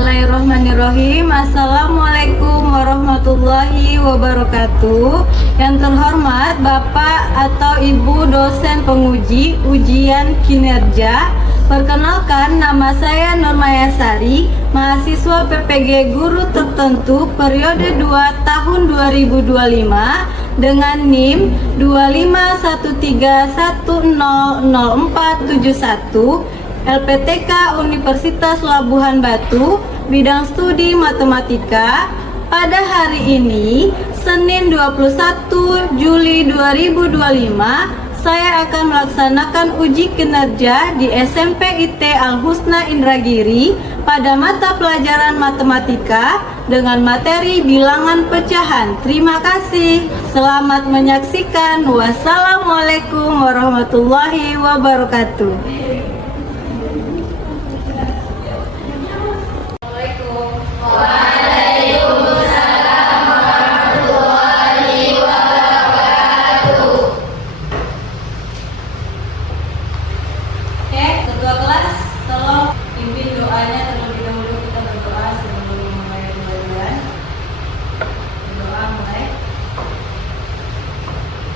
Bismillahirrahmanirrahim. Assalamualaikum warahmatullahi wabarakatuh. Yang terhormat Bapak atau Ibu dosen penguji ujian kinerja, perkenalkan nama saya Nurmaya Sari, mahasiswa PPG Guru Tertentu periode 2 tahun 2025 dengan NIM 25131000471, LPTK Universitas Labuhan Batu, bidang studi matematika. Pada hari ini, Senin 21 Juli 2025, saya akan melaksanakan uji kinerja di SMP IT Al-Husna Indragiri pada mata pelajaran matematika dengan materi bilangan pecahan. Terima kasih. Selamat menyaksikan. Wassalamualaikum warahmatullahi wabarakatuh. Ketua kelas, tolong pimpin doanya terlebih dahulu. Kita berdoa sebelum memulai pembelajaran. Berdoa mulai.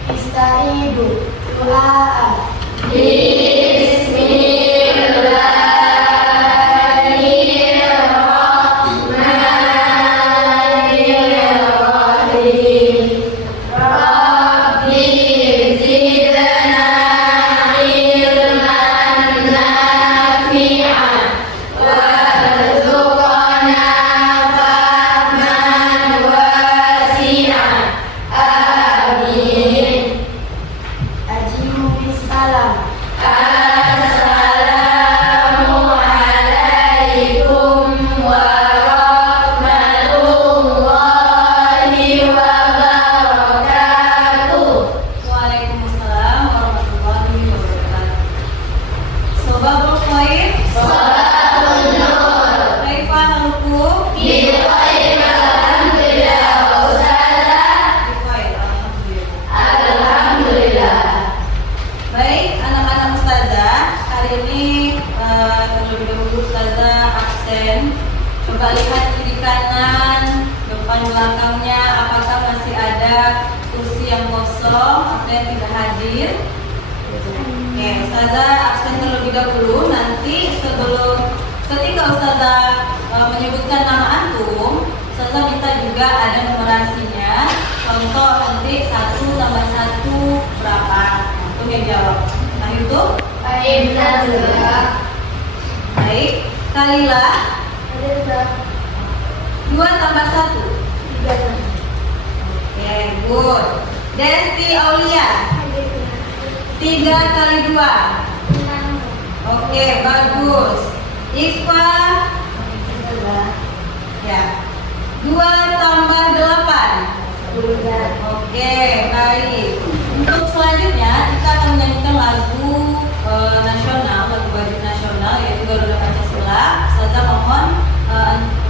Istaidu doa. Terlebih dahulu Ustazah absen. Coba lihat kiri kanan, depan belakangnya, apakah masih ada kursi yang kosong atau yang tidak hadir. Oke, Ustazah absen terlebih dahulu. Nanti ketika Ustazah menyebutkan nama antum, Ustazah minta juga ada numerasinya. Contoh nanti 1 tambah 1 berapa? Antum yang jawab. Nah itu baik, kalilah 2 tambah 1 Oke, good. Desti Aulia 3 kali 2 Oke, bagus. Iqfa ya 2 tambah 8 Oke, baik. Untuk selanjutnya kita akan menyanyikan lagu nasional, lagu wajib nasional yaitu Garuda Pancasila. Ustazah mohon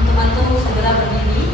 untuk antum segera berdiri.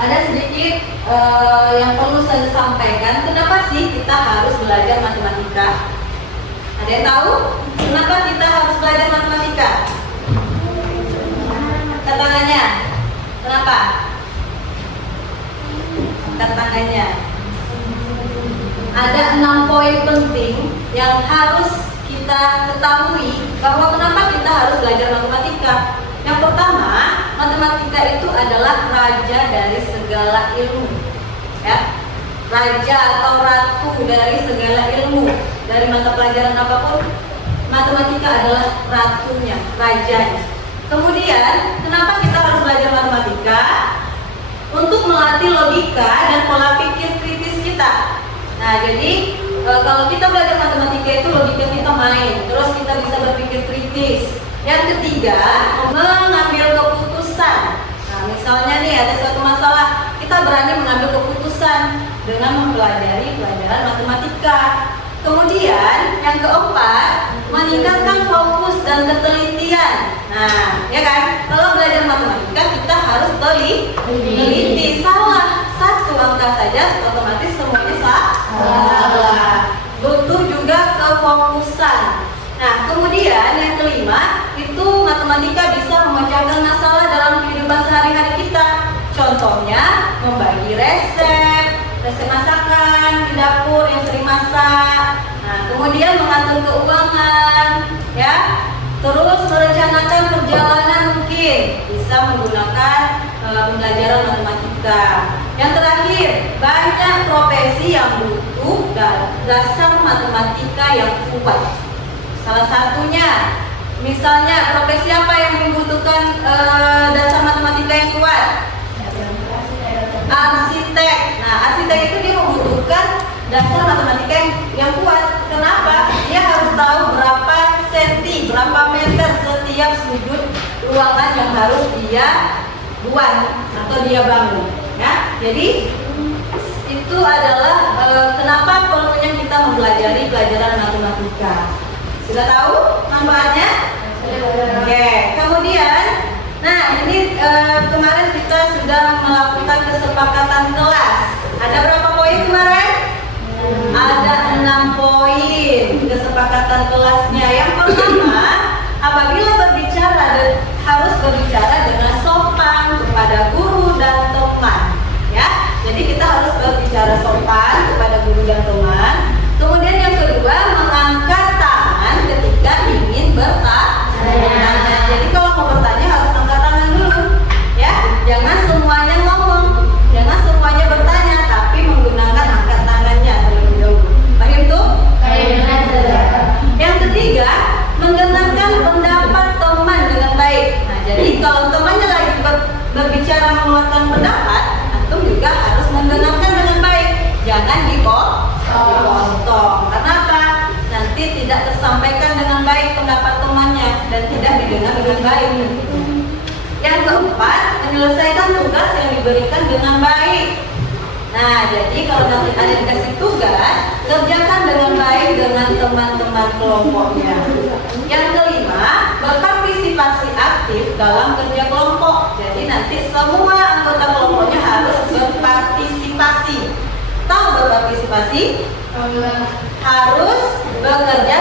ada sedikit yang perlu saya sampaikan. Kenapa sih kita harus belajar matematika? Ada yang tahu kenapa kita harus belajar matematika? Angkat tangannya. Kenapa? Angkat tangannya. Ada 6 poin penting yang harus kita ketahui bahwa kenapa kita harus belajar matematika. Yang pertama, matematika itu adalah raja dari segala ilmu, ya. Raja atau ratu dari segala ilmu. Dari mata pelajaran apapun, matematika adalah ratunya, rajanya. Kemudian, kenapa kita harus belajar matematika? Untuk melatih logika dan pola pikir kritis kita. Nah, jadi kalau kita belajar matematika itu logika kita main, terus kita bisa berpikir kritis. Yang ketiga, mengambil keputusan. Nah, misalnya nih ada suatu masalah, kita berani mengambil keputusan dengan mempelajari pelajaran matematika. Kemudian yang keempat, meningkatkan fokus dan ketelitian. Nah, ya kan? Kalau belajar matematika kita harus teliti. Salah satu angka saja otomatis semuanya salah. Butuh juga kefokusan. Nah, kemudian yang kelima, itu matematika bisa memecahkan masalah dalam kehidupan sehari-hari kita. Contohnya, membagi resep masakan di dapur yang sering masak. Nah, kemudian mengatur keuangan, ya. Terus merencanakan perjalanan mungkin bisa menggunakan pembelajaran matematika. Yang terakhir, banyak profesi yang butuh dasar matematika yang kuat. Salah satunya, misalnya profesi apa yang membutuhkan dasar matematika yang kuat? Arsitek. Nah, arsitek itu dia membutuhkan dasar matematika yang kuat. Kenapa? Dia harus tahu berapa senti, berapa meter setiap sudut ruangan yang harus dia buat atau dia bangun. Ya, jadi itu adalah kenapa perlunya kita mempelajari pelajaran matematika. Sudah tahu manfaatnya? Oke. Kemudian, nah ini kemarin kita sudah melakukan kesepakatan kelas. Ada berapa poin kemarin? Ada 6 poin kesepakatan kelasnya. Yang pertama, apabila berbicara harus berbicara dengan sopan kepada guru dan teman. Ya, jadi kita harus berbicara sopan kepada guru dan teman. Kemudian yang kedua, mengangkat tangan ketika ingin bertanya. Jadi kalau mau bertanya harus angkat tangan dulu, ya. Jangan semuanya ngomong, jangan semuanya bertanya, tapi menggunakan angkat tangannya terlebih dahulu. Paham tuh? Yang ketiga, mendengarkan pendapat teman dengan baik. Nah, jadi kalau temannya lagi berbicara mengeluarkan pendapat, antum juga harus mendengarkan dengan baik. Jangan dipotong. Karena apa? Nanti tidak tersampaikan dengan baik pendapat temannya dan tidak didengar dengan baik. Yang keempat, menyelesaikan tugas yang diberikan dengan baik. Nah, jadi kalau nanti ada dikasih tugas, kerjakan dengan baik dengan teman-teman kelompoknya. Yang kelima, berpartisipasi aktif dalam kerja kelompok. Jadi nanti semua anggota kelompoknya harus berpartisipasi. Tahu berpartisipasi? Harus bekerja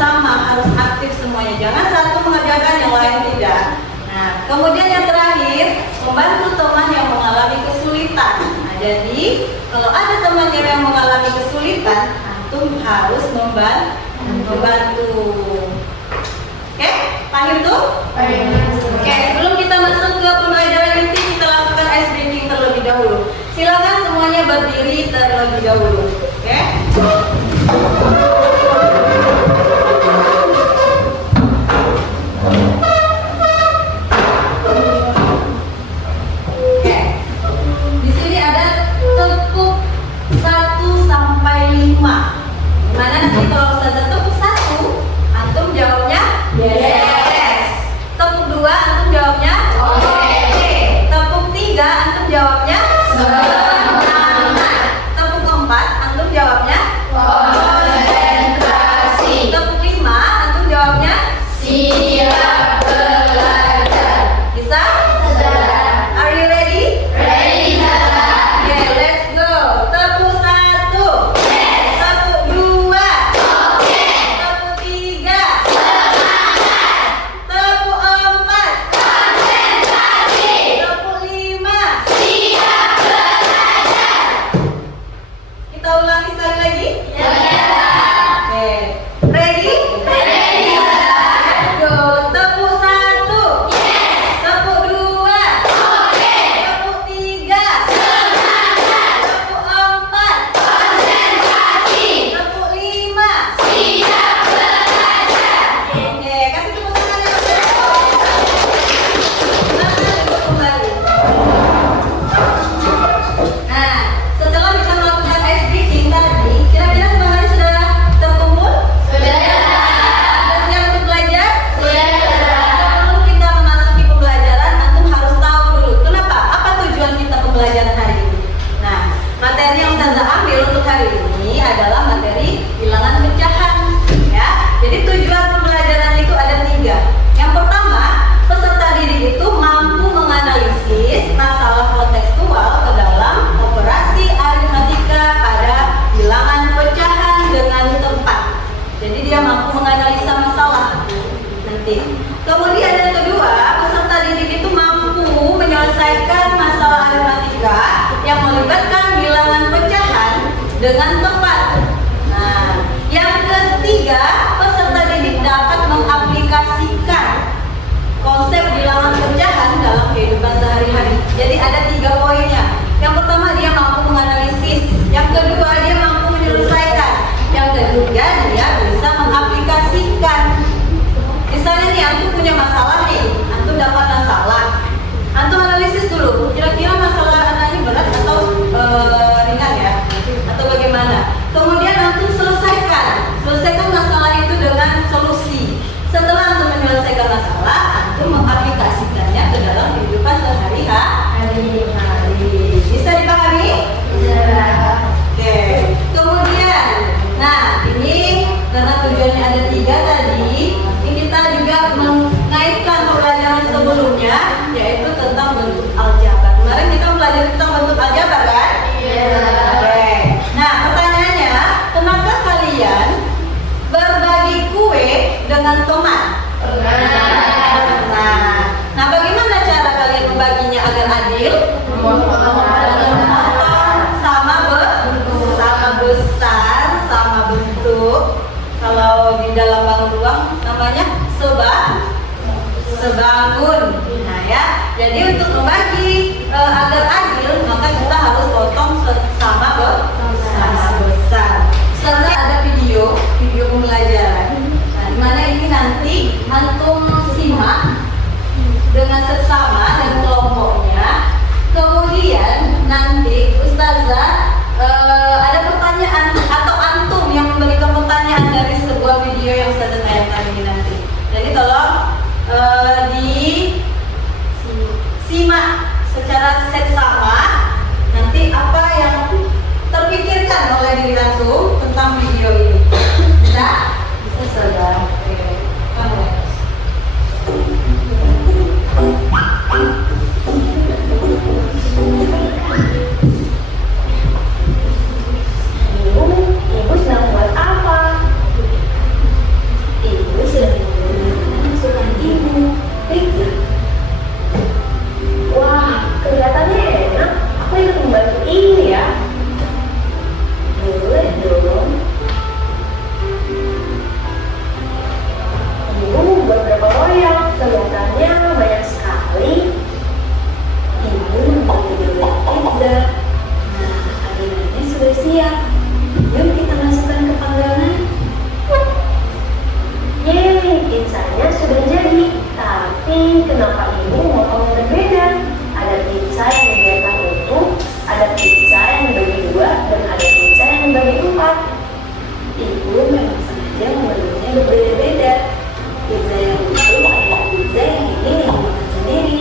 sama, harus aktif semuanya. Jangan satu mengerjakan yang lain tidak. Nah, kemudian yang terakhir, membantu teman yang mengalami kesulitan. Nah, jadi kalau ada temannya yang mengalami kesulitan, antum harus membantu. Oke, paham tuh? Oke, sebelum kita masuk ke pembelajaran inti, kita lakukan ice breaking terlebih dahulu. Silakan semuanya berdiri terlebih dahulu. Oke? Di sini ada tepuk 1 sampai 5. Dimana nanti kalau ustazah tepuk 1, antum jawabnya yes. Tepuk 2, antum jawabnya oke. Tepuk 3, antum jawabnya semangat. Tepuk 4, antum jawabnya Nah, setelah bisa melakukan ice breaking tadi, kira-kira semua hari sudah terkumpul? Sudah. Sudah siap untuk belajar? Sudah. Sebelum kita memasuki pembelajaran, antum harus tahu dulu kenapa? Apa tujuan kita pembelajaran hari ini? Nah, materi yang Ustazah ambil untuk hari ini adalah materi bilangan pecahan, ya. Jadi tujuan pembelajaran itu ada 3. Yang pertama, peserta didik itu mampu menganalisis masalah kontekstual ke dalam operasi aritmatika pada bilangan pecahan dengan tepat. Jadi dia mampu menganalisa masalah nanti. Kemudian yang kedua, peserta didik itu mampu menyelesaikan masalah aritmatika yang melibatkan bilangan pecahan dengan tepat. Nah, yang ketiga, peserta didik dapat mengaplikasikan konsep bilangan pecahan dalam kehidupan sehari-hari. Jadi ada 3 poinnya. Yang pertama, dia mampu menganalisis. Yang kedua, dia mampu menyelesaikan. Yang ketiga, dia bisa mengaplikasikan. Misalnya nih, antum punya masalah nih, antum dapat masalah. Antum analisis dulu, kira-kira masalah anak ini berat atau ringan ya? Atau bagaimana? Kemudian antum selesaikan masalah itu dengan solusi. Setelah antum menyelesaikan masalah, antum mengaplikasikannya ke dalam kehidupan sehari-hari. Bisa dipahami? Bisa. Oke. Kemudian, nah ini karena tujuannya ada 3 tadi, ini kita juga mengaitkan pelajaran sebelumnya, yaitu tentang bentuk aljabar. Kemarin kita belajar tentang bentuk aljabar kan? Iya. Oke. Nah, pertanyaannya, kenapa kalian berbagi kue dengan teman? Nah, bagaimana cara kalian membaginya agar adil? Sama besar, sama bentuk. Kalau di dalam bangun ruang namanya sebangun. Nah ya, jadi untuk membagi agar adil, maka kita harus potong sama besar. Setelah ada video pembelajaran. Nah, dimana ini nanti antum simak dengan seksama dan kelompoknya. Kemudian nanti Ustazah ada pertanyaan atau antum yang memberikan pertanyaan dari sebuah video yang Ustazah tayangkan ini nanti. Jadi tolong disimak secara seksama nanti apa yang terpikirkan oleh diri antum tentang video ini. Bisa? Bisa Ustazah. Oke. Kamu ya. Ibu sedang buat apa? Ibu sedang mengerjakan kesukaan ibu, pizza. Wah, kelihatannya enak. Aku ikut membantu ini ya. Boleh dong. Ibu membuat berapa loyang? Kelihatannya banyak sekali. Ibu membuat pizza. Nah, adonannya sudah siap. Yuk kita masukkan ke panggangan. Yeay, pizzanya sudah jadi. Tapi kenapa ibu motongnya berbeda? Ada pizza yang dibiarkan utuh, ada pizza yang dibagi 2, dan ada pizza yang dibagi 4. Ibu memang sengaja membentuknya berbeda-beda. Pizza yang utuh adalah pizza yang ingin ibu makan sendiri.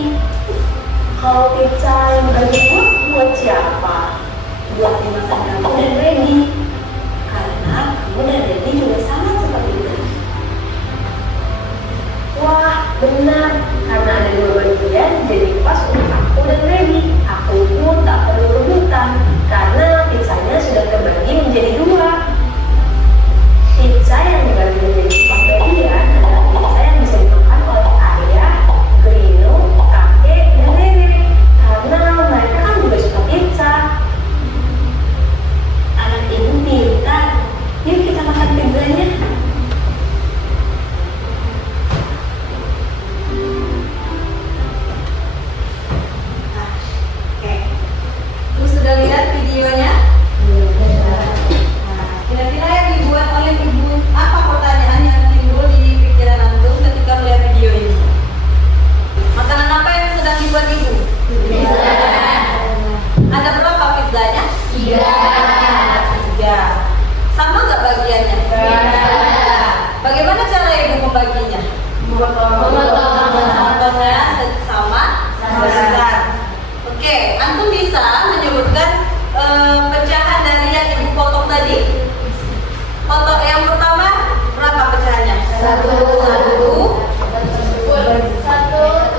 Kalau pizza yang dibagi 2 buat siapa? Buat dimakan kamu dan Reddy. Karena kamu dan Reddy juga sama seperti itu. Wah, benar. Karena ada 2 bagian, jadi pas untuk aku dan Reddy. Aku pun tak perlu rebutan, karena pizzanya sudah terbagi menjadi 2. Pizza yang dibagi menjadi 4 bagian adalah pizza yang bisa dimakan oleh ayah, Grino, kakek, dan nenek. Karena mereka kan juga suka pizza.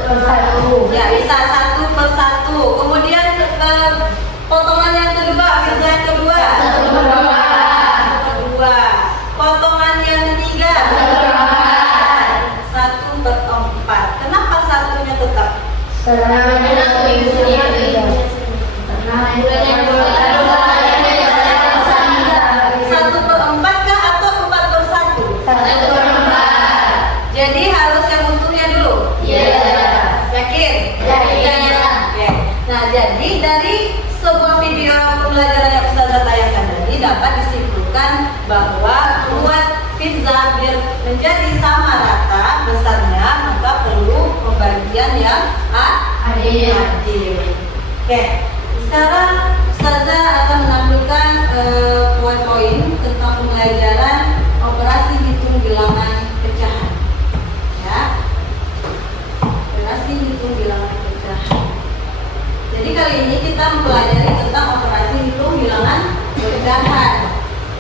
Ya, bisa 1/1. Kemudian potongan yang kedua, pizza yang kedua. 1/2. Potongan yang ketiga. 1/4. Kenapa satunya tetap? Satu per empat kah atau 4/1? Jadi harus yang utuhnya dulu. Yakin? Oke. Nah, jadi dari sebuah video pembelajaran yang Ustazah tayangkan tadi dapat disimpulkan bahwa buat pizza biar menjadi sama rata besarnya maka perlu pembagian yang adil. Oke. Sekarang Ustazah akan menampilkan poin-poin tentang pembelajaran operasi hitung bilangan pecahan. Ya. Operasi hitung bilangan pecahan. Jadi kali ini kita mempelajari tentang operasi hitung bilangan pecahan.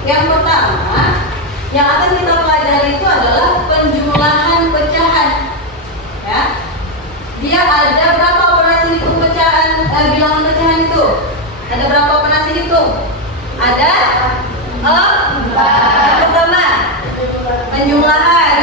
Yang pertama, yang akan kita pelajari itu adalah penjumlahan pecahan. Ya. Dia ada berapa operasi hitung pecahan bilangan pecahan itu? Ada berapa operasi hitung? Ada 4. Yang pertama, penjumlahan.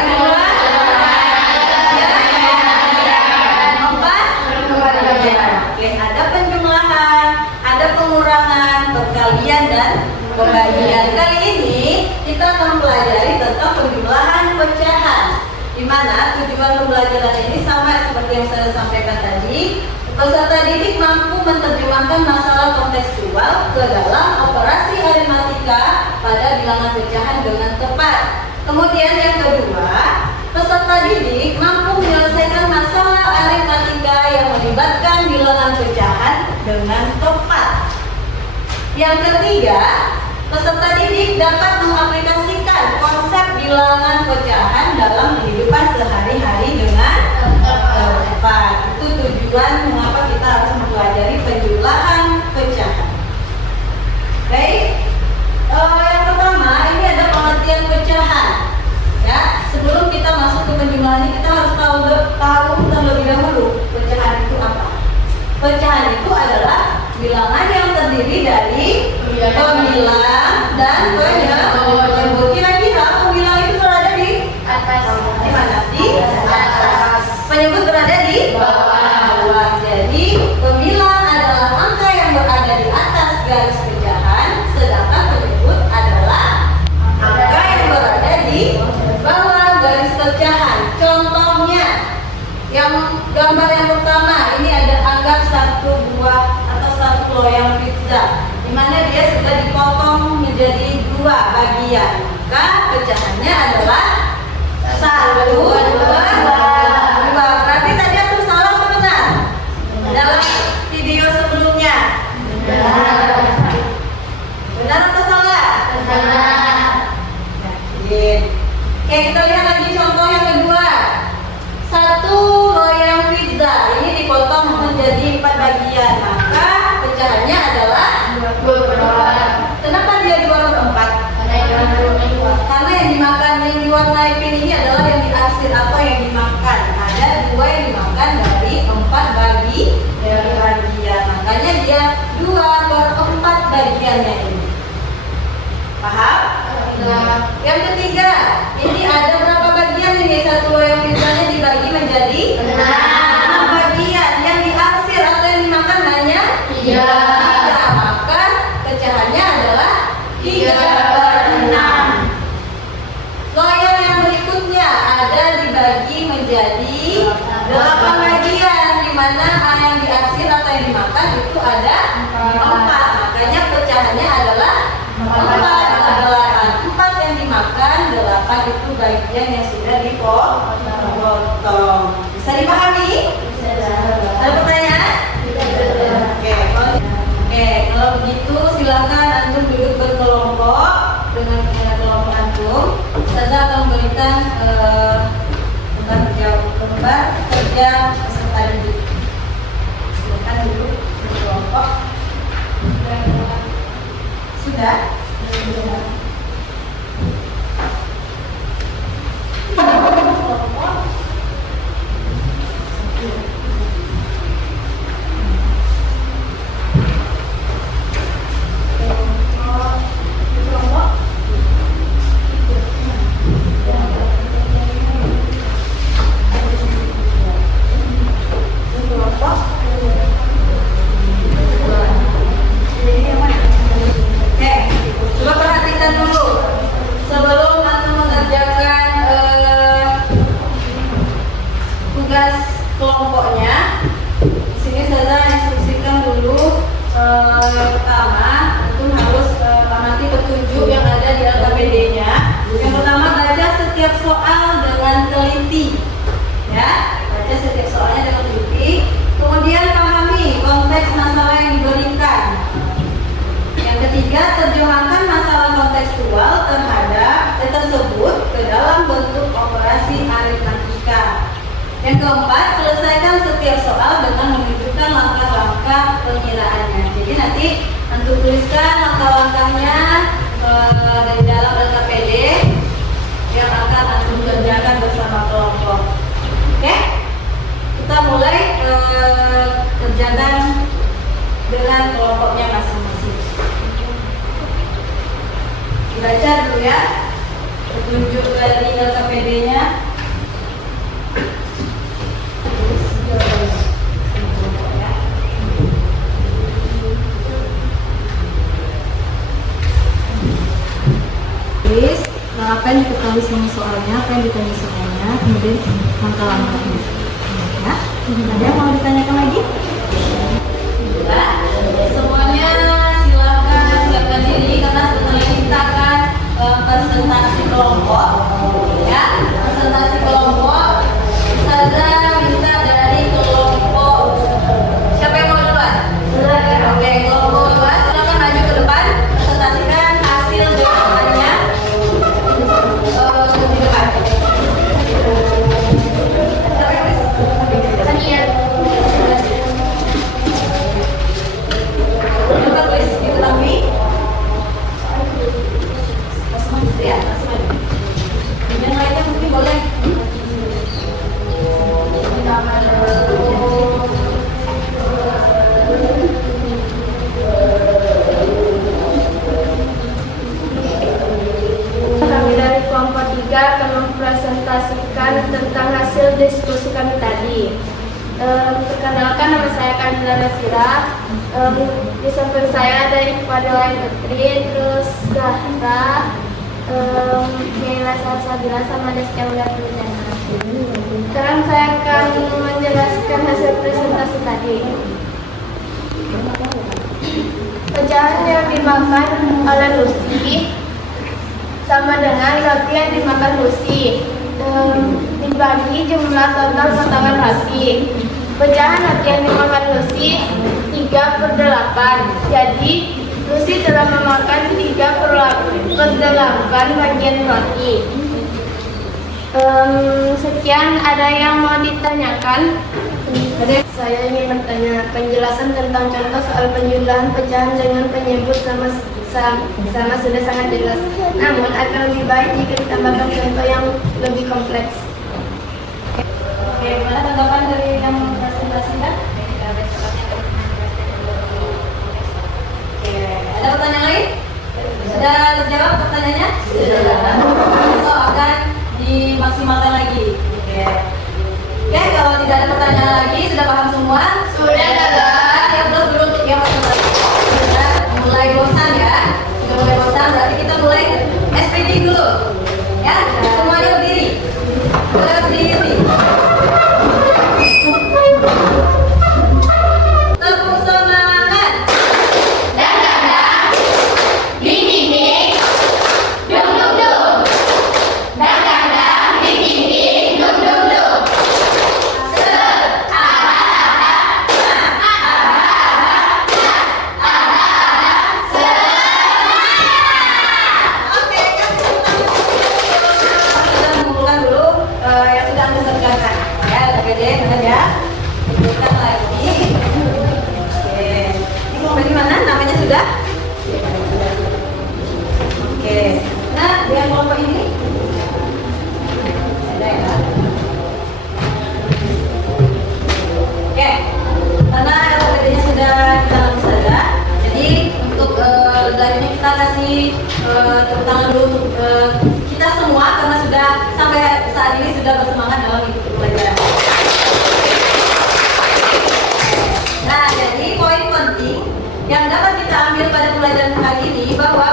Oke, ada penjumlahan, ada pengurangan, perkalian dan pembagian. Kali ini kita akan mempelajari tentang penjumlahan pecahan, di mana tujuan pembelajaran ini sama seperti yang saya sampaikan tadi. Peserta didik mampu menerjemahkan masalah kontekstual ke dalam operasi aritmatika pada bilangan pecahan dengan tepat. Kemudian yang kedua, peserta didik mampu menyelesaikan masalah aritmatika yang melibatkan bilangan pecahan dengan tepat. Yang ketiga, peserta didik dapat mengaplikasikan konsep bilangan pecahan dalam kehidupan sehari-hari dengan tepat. Itu tujuan mengapa kita harus mempelajari penjumlahan pecahan. Baik, yang pertama ini ada pengertian pecahan. Ya, sebelum kita masuk ke penjumlahan ini kita harus tahu terlebih dahulu pecahan itu apa. Pecahan itu adalah bilangan yang terdiri dari pemilang dan penyebut. Kira-kira pemilang itu berada di atas, di mana? Di atas. Penyebut berada di bawah. Jadi pemilang adalah angka yang berada di atas garis pecahan, sedangkan penyebut adalah angka yang berada di bawah garis pecahan. Contohnya, yang gambar yang pertama ini ada anggap satu buah atau satu loyang pizza, di mana dia sudah dipotong menjadi 2 bagian. Maka pecahannya adalah 1/2. Berarti tadi aku salah atau benar? Dalam video sebelumnya. Benar atau salah? Yakin. Oke, kita lihat lagi contoh yang kedua. 1 loyang pizza ini dipotong menjadi 4 bagian, maka pecahannya adalah 2/4. Kenapa dia 2/4? Karena yang dimakan, yang diwarnai pink ini adalah yang diarsir atau yang dimakan teliti. Ya, baca setiap soalnya dengan teliti. Kemudian pahami konteks masalah yang diberikan. Yang ketiga, terjemahkan masalah kontekstual tersebut ke dalam bentuk operasi aritmatika. Yang keempat, selesaikan setiap soal dengan menunjukkan langkah-langkah pengiraannya. Jadi nanti untuk tuliskan langkah-langkahnya dari dalam LKPD yang akan antum kerjakan bersama kelompok. Oke? Kita mulai kerjakan dengan kelompoknya masing-masing. Dibaca dulu ya, petunjuk dari LKPD-nya. Tulis apa yang diketahui sama soalnya, apa yang ditanya soalnya, kemudian langkah-langkahnya. Ya, ada yang mau ditanyakan lagi? Ya, semuanya silakan diri karena sebentar lagi kita akan presentasi kelompok. Ya, presentasi kelompok. Ustazah minta dari kelompok. Siapa yang mau duluan? Oke, kelompok duluan. Silakan maju ke depan. Presentasikan hasil jawabannya di depan. Siapa yang tulis? Sania. Coba tulis diketahui. Ya, masih maju. Yang lainnya mungkin boleh. Kami dari kelompok 3 akan mempresentasikan tentang hasil diskusi kami tadi. Perkenalkan, nama saya Kamila Nasira. Di samping saya ada Iqbal Putri, terus Zahra, Nila Salsabila, sama Deska Wulandana. Sekarang saya akan menjelaskan hasil presentasi tadi. Pecahan yang dimakan oleh Lucy sama dengan roti yang dimakan Lucy. Dibagi jumlah total potongan roti. Pecahan roti yang dimakan Lucy 3/8. Jadi Lucy telah memakan 3/8 bagian roti. Sekian, ada yang mau ditanyakan? Saya ingin bertanya penjelasan tentang contoh soal penjumlahan pecahan dengan penyebut sama sudah sangat jelas. Namun akan lebih baik jika ditambahkan contoh yang lebih kompleks. Oke, gimana tanggapan dari yang presentasikan? Oke, ada pertanyaan lain? Sudah terjawab pertanyaannya? Sudah. So, akan dimaksimalkan lagi. Oke. Oke, kalau tidak ada pertanyaan lagi, sudah paham semua? Sudah, siap belum untuk yang presentasi? Sudah mulai bosan ya? Sudah mulai bosan, berarti kita mulai SPG dulu. Ya, semuanya berdiri. Berdiri. Tepuk semangat. Tepuk tangan dulu untuk kita semua karena sudah sampai saat ini sudah bersemangat dalam mengikuti pelajaran. Nah, jadi poin penting yang dapat kita ambil pada pelajaran kali ini bahwa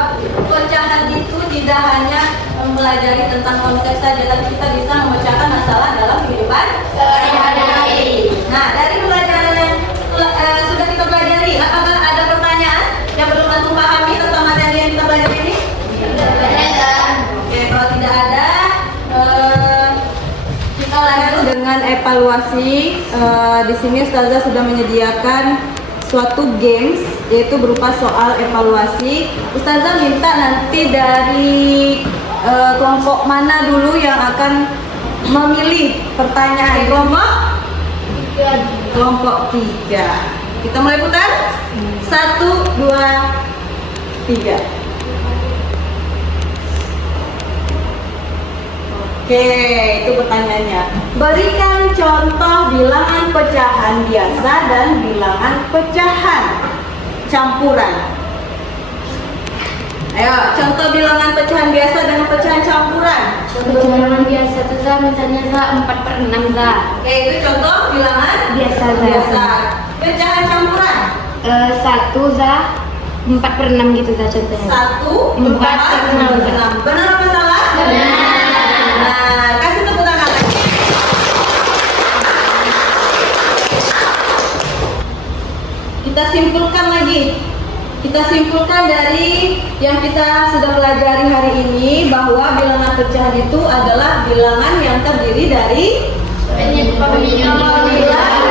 pecahan itu tidak hanya mempelajari tentang konsep saja, tapi kita bisa memecahkan masalah dalam kehidupan sehari-hari. Nah, dari pelajaran yang sudah kita pelajari, apakah ada pertanyaan yang belum antum pahami tentang materi yang kita pelajari ini? Oke, kalau tidak ada, evaluasi. Di sini Ustazah sudah menyediakan suatu games yaitu berupa soal evaluasi. Ustazah minta nanti dari kelompok mana dulu yang akan memilih pertanyaan. Kelompok 3. Kita mulai putar. 1, 2, 3. Oke, itu pertanyaannya. Berikan contoh bilangan pecahan biasa dan bilangan pecahan campuran. Ayo, contoh bilangan pecahan biasa dan pecahan campuran. Bilangan biasa itu misalnya 4/6 Oke, itu contoh bilangan biasa. Pecahan campuran. 1 4/6 gitu contohnya. 1, 4, 4/6. 6. Benar apa salah? Benar. Nah, kasih tepuk tangan lagi. Kita simpulkan lagi. Kita simpulkan dari yang kita sudah pelajari hari ini bahwa bilangan pecahan itu adalah bilangan yang terdiri dari pemilah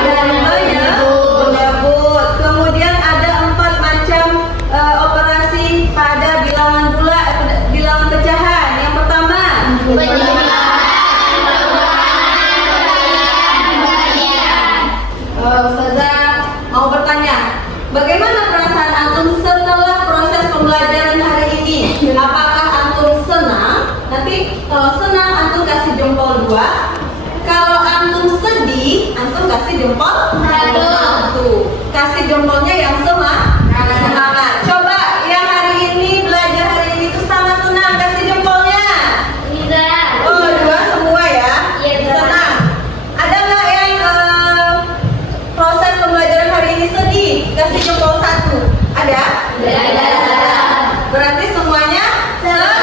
dan penyebut. Kemudian ada 4 macam operasi pada bilangan pecahan. Yang pertama, Ustazah mau bertanya, bagaimana perasaan antum setelah proses pembelajaran hari ini? Apakah antum senang? Nanti kalau senang antum kasih jempol 2. Kalau antum sedih, antum kasih jempol 1. Kasih jempolnya yang semangat. Coba yang hari ini belajar hari ini itu sama senang, kasih jempolnya. Oh, 2 semua ya? Senang. Ada nggak yang proses pembelajaran hari ini sedih? Kasih jempol 1. Ada? Berarti semuanya senang.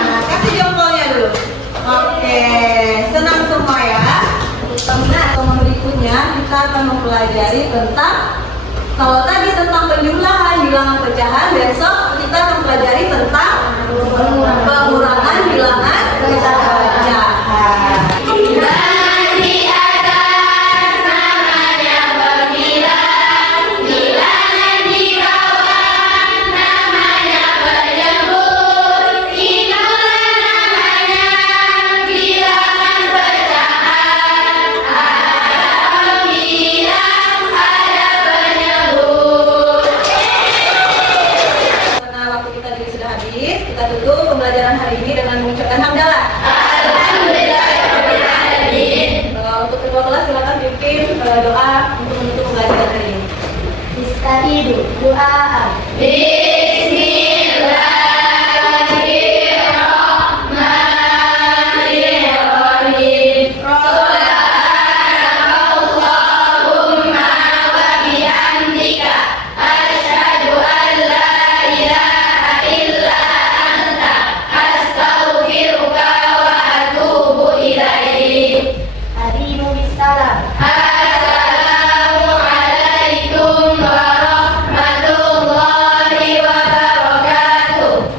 Nah, kasih jempolnya dulu. Oke, senang semua ya. Nah, teman berikutnya kita akan mempelajari tentang, kalau tadi tentang penjumlahan bilangan pecahan, besok kita akan pelajari tentang pengurangan bilangan pecahan. Karena waktu kita juga sudah habis, kita tutup pembelajaran hari ini dengan mengucapkan hamdalah. Untuk ketua kelas silakan pimpin doa untuk menutup pembelajaran hari ini. Istaidu doa.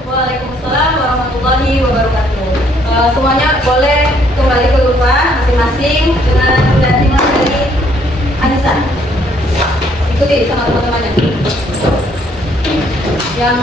Waalaikumsalam warahmatullahi wabarakatuh. Semuanya boleh kembali ke rumah masing-masing dengan dampingan dari Anissa. Ikuti sama teman-temannya. Yang